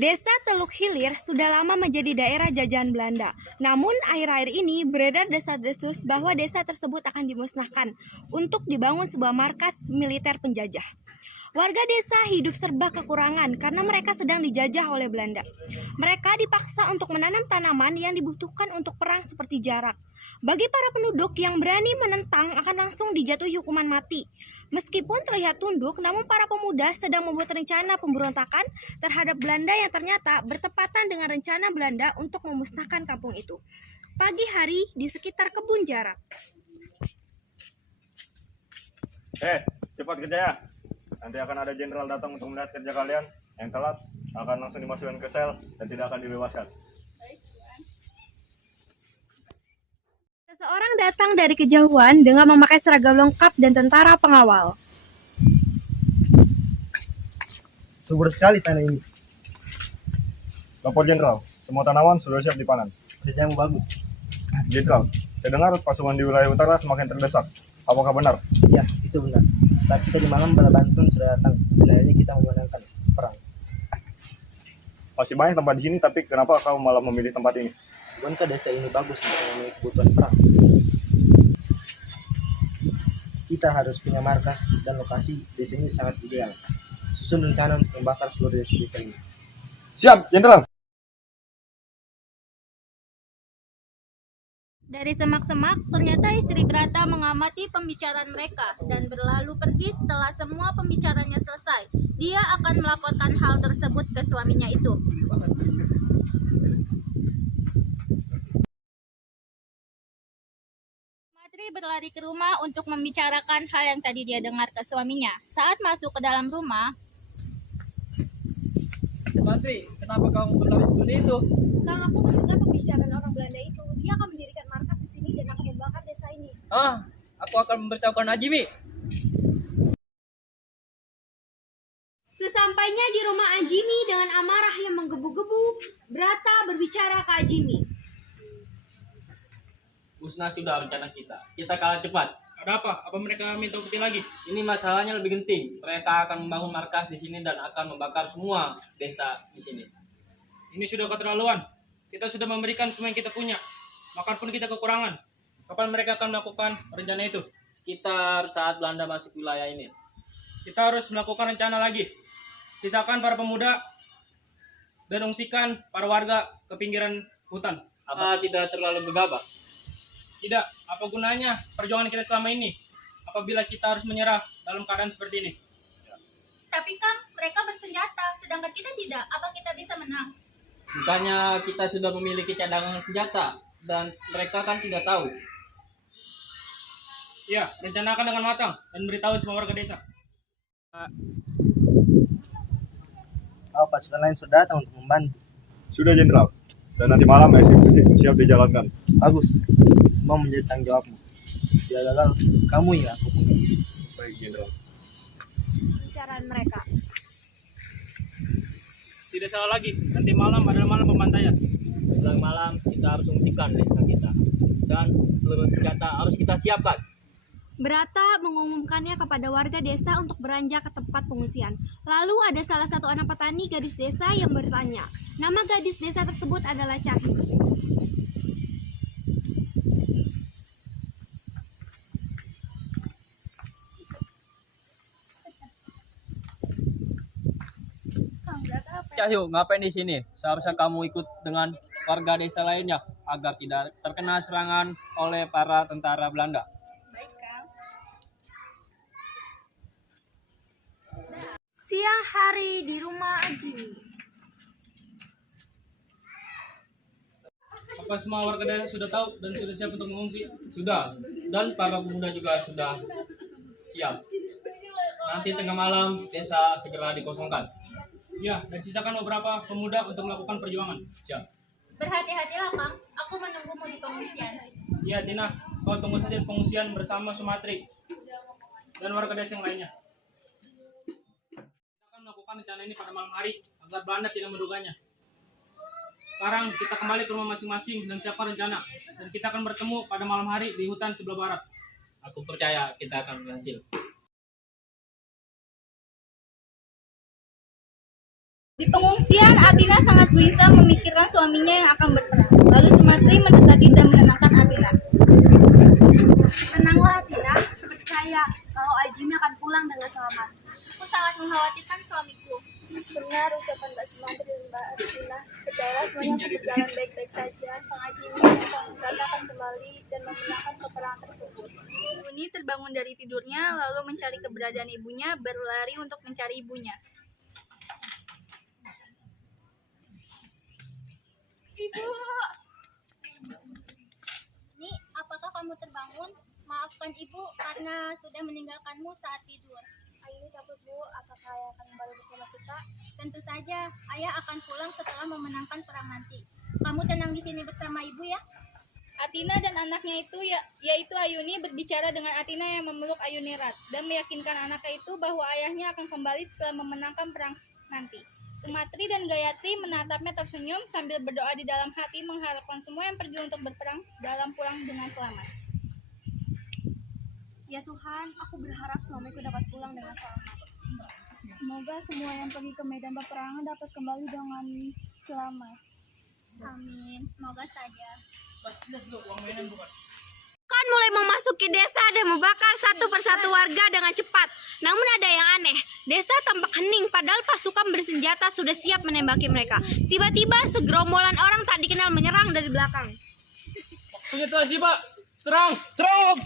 Desa Teluk Hilir sudah lama menjadi daerah jajahan Belanda. Namun, akhir-akhir ini beredar desas-desus bahwa desa tersebut akan dimusnahkan untuk dibangun sebuah markas militer penjajah. Warga desa hidup serba kekurangan karena mereka sedang dijajah oleh Belanda. Mereka dipaksa untuk menanam tanaman yang dibutuhkan untuk perang seperti jarak. Bagi para penduduk yang berani menentang akan langsung dijatuhi hukuman mati. Meskipun terlihat tunduk, namun para pemuda sedang membuat rencana pemberontakan terhadap Belanda yang ternyata bertepatan dengan rencana Belanda untuk memusnahkan kampung itu. Pagi hari di sekitar kebun jarak. Cepat kerja ya. Nanti akan ada jenderal datang untuk melihat kerja kalian. Yang telat akan langsung dimasukkan ke sel dan tidak akan dibebaskan. Seseorang datang dari kejauhan dengan memakai seragam lengkap dan tentara pengawal. Subur sekali tanah ini. Lapor jenderal, semua tanaman sudah siap dipanen. Kerjamu bagus. Jenderal, saya dengar pasukan di wilayah utara semakin terdesak. Apakah benar? Ya, itu benar. Tadi tadi malam bala bantuan sudah datang. Dan akhirnya kita memenangkan perang. Masih banyak tempat di sini, tapi kenapa kau malah memilih tempat ini? Bukankah desa ini bagus untuk memenuhi kebutuhan perang? Kita harus punya markas dan lokasi desa ini sangat ideal. Susun rencana untuk membakar seluruh desa ini. Siap, jenderal. Dari semak-semak, ternyata istri Brata mengamati pembicaraan mereka dan berlalu pergi setelah semua pembicaranya selesai. Dia akan melaporkan hal tersebut ke suaminya itu. Matri berlari ke rumah untuk membicarakan hal yang tadi dia dengar ke suaminya. Saat masuk ke dalam rumah, Matri, kenapa kamu berlari seperti itu? Kang, aku mendengar pembicaraan orang Belanda itu. Dia akan mendirikan markas di sini dan akan membakar desa ini. Aku akan memberitahukan Ajimi. Sesampainya di rumah Ajimi dengan amarah yang menggebu-gebu, Brata berbicara ke Ajimi. Musnah sudah rencana kita. Kita kalah cepat. Ada apa? Apa mereka minta upeti lagi? Ini masalahnya lebih genting. Mereka akan membangun markas di sini dan akan membakar semua desa di sini. Ini sudah keterlaluan. Kita sudah memberikan semua yang kita punya. Makan pun kita kekurangan. Kapan mereka akan melakukan rencana itu? Sekitar saat Belanda masuk wilayah ini. Kita harus melakukan rencana lagi. Sisakan para pemuda dan ungsikan para warga ke pinggiran hutan. Apa tidak terlalu gegabah? Tidak, apa gunanya perjuangan kita selama ini apabila kita harus menyerah dalam keadaan seperti ini? tapi Kang, mereka bersenjata, sedangkan kita tidak. Apa kita bisa menang? Bukannya kita sudah memiliki cadangan senjata dan mereka kan tidak tahu. Ya, rencanakan dengan matang dan beritahu semua warga desa. Pasukan lain sudah datang untuk membantu. Sudah, jenderal. Dan nanti malam eksekusi siap dijalankan. Bagus. Semua menjadi tanggung jawabmu. Bila gagal, kamu yang aku punya. Baik, jenderal. Pembicaraan mereka. Tidak salah lagi, nanti malam adalah malam pembantaian. Menjelang malam kita harus mengungsikan desa kita dan seluruh senjata harus kita siapkan. Brata mengumumkannya kepada warga desa untuk beranjak ke tempat pengungsian. Lalu ada salah satu anak petani gadis desa yang bertanya. Nama gadis desa tersebut adalah Cahy. Cahyo, ngapain di sini? Seharusnya kamu ikut dengan warga desa lainnya agar tidak terkena serangan oleh para tentara Belanda. Baik, Kang. Siang hari di rumah Ajimi. Apa semua warga desa sudah tahu dan sudah siap untuk mengungsi? Sudah, dan para pemuda juga sudah siap. Nanti tengah malam desa segera dikosongkan. Ya, dan sisakan beberapa pemuda untuk melakukan perjuangan. Siap. Berhati-hatilah, Kang. Aku menunggumu di pengungsian. Ya, Tina, kau tunggu saja di pengungsian bersama Sumatri dan warga desa yang lainnya. Kita akan melakukan rencana ini pada malam hari agar Belanda tidak menduganya. Sekarang kita kembali ke rumah masing-masing dan siapkan rencana. Dan kita akan bertemu pada malam hari di hutan sebelah barat. Aku percaya kita akan berhasil. Di pengungsian Siang Athena sangat gelisah memikirkan suaminya yang akan berperang. Lalu Sumatri mendekati dan menenangkan Athena. Tenanglah Athena, percaya kalau Ajimi akan pulang dengan selamat. Aku sangat mengkhawatirkan suamiku. Benar ucapan Mbak Sumatri dan Mbak Athena. Percayalah semuanya akan berjalan baik-baik saja. Kang Ajimi dan Kang Brata akan kembali dan memenangkan peperangan tersebut. Yuni terbangun dari tidurnya lalu mencari keberadaan ibunya, berlari untuk mencari ibunya. Ibu. Ni, apakah kamu terbangun? Maafkan ibu karena sudah meninggalkanmu saat tidur. Ayo takut Bu, apakah ayah akan kembali bersama kita? Tentu saja, ayah akan pulang setelah memenangkan perang nanti. Kamu tenang di sini bersama ibu ya. Athena dan anaknya itu yaitu Ayuni berbicara dengan Athena yang memeluk Ayunirat dan meyakinkan anaknya itu bahwa ayahnya akan kembali setelah memenangkan perang nanti. Sumatri dan Gayatri menatapnya tersenyum sambil berdoa di dalam hati mengharapkan semua yang pergi untuk berperang dalam pulang dengan selamat. Ya Tuhan, aku berharap suamiku dapat pulang dengan selamat. Semoga semua yang pergi ke medan peperangan dapat kembali dengan selamat. Amin, semoga saja. Kan mulai memasuki desa dan membakar satu persatu warga dengan cepat. Namun ada yang aneh, desa tampak hening padahal pasukan bersenjata sudah siap menembaki mereka. Tiba-tiba segerombolan orang tak dikenal menyerang dari belakang. Senjata sih Pak, serang, serang.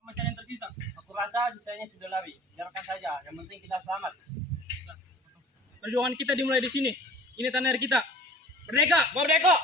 Masih ada yang tersisa. Aku rasa sisanya sudah lari. Biarkan saja. Yang penting kita selamat. Perjuangan kita dimulai di sini. Ini tanah air kita. Merdeka, merdeka.